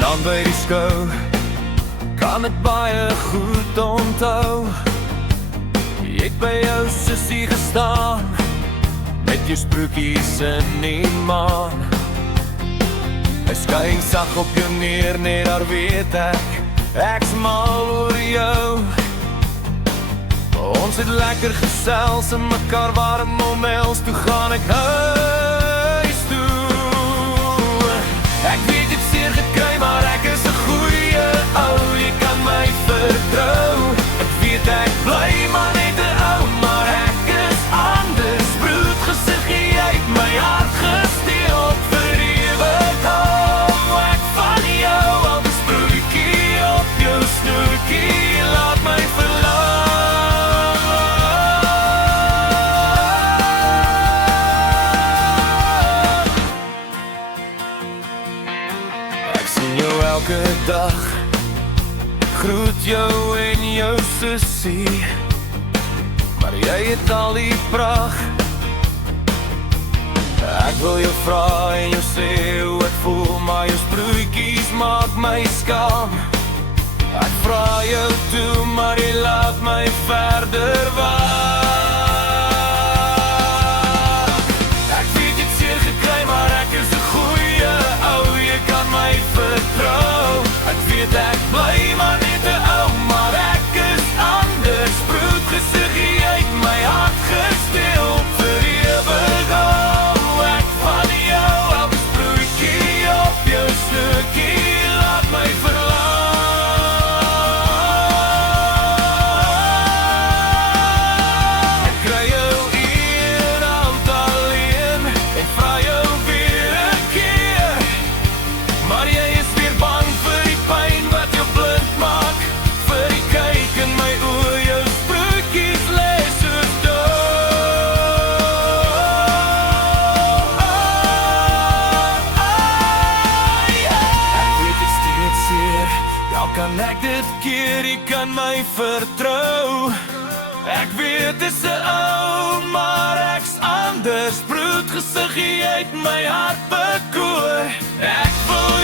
Dan by die skou kan ek baie goed onthou. Jy het by jou sussie gestaan met jou sproekies in die maan. Hy skyn sag op jou neer, net daar weet ek's mal oor jou. Ons het lekker gesels en mekaar warm omhels. Toe gaan ek huis toe. Ek weet jy het seer gekry, maar ek is 'n goeie ou. Jy kan my vertrou. Ek weet ek bly maar net 'n ou, maar ek is anders. Bloedgesig, jy het my hart gesteel. Vir ewig hou ek van jou. Al die sproetjie op jou snoertjie laat my verlang. Ek sien jou elke dag, groet jou en jou sussie, maar jy het al die pracht. Ek wil jou vra en jou sê hoe ek voel, maar jou sproetjies maak my skaam. Ek vra jou toe, maar jy laat my verder waag. Ek weet jy het seer gekry, maar ek is 'n goeie ou. Jy kan my vertrou. Ek weet ek bly maar net 'n ou, maar ek is anders. Bloedgesig, jy het my hart gesteel. Vir ewig hou ek van jou. Elke sproetjie op jou stukkie laat my verlang. Ek kry jou eendag alleen en vra jou weer 'n keer, maar jy is weer bang vir die pyn wat jou blind maak. Vir die kyk in my oë, jou sproetjies lê soos dood. Ek weet dit steeds seer, dan kan ek dit keer. Jy kan my vertrou. Ek weet dis 'n ou, maar ek's anders. Bloedgesig, jy het my hart bekoor. Ek wil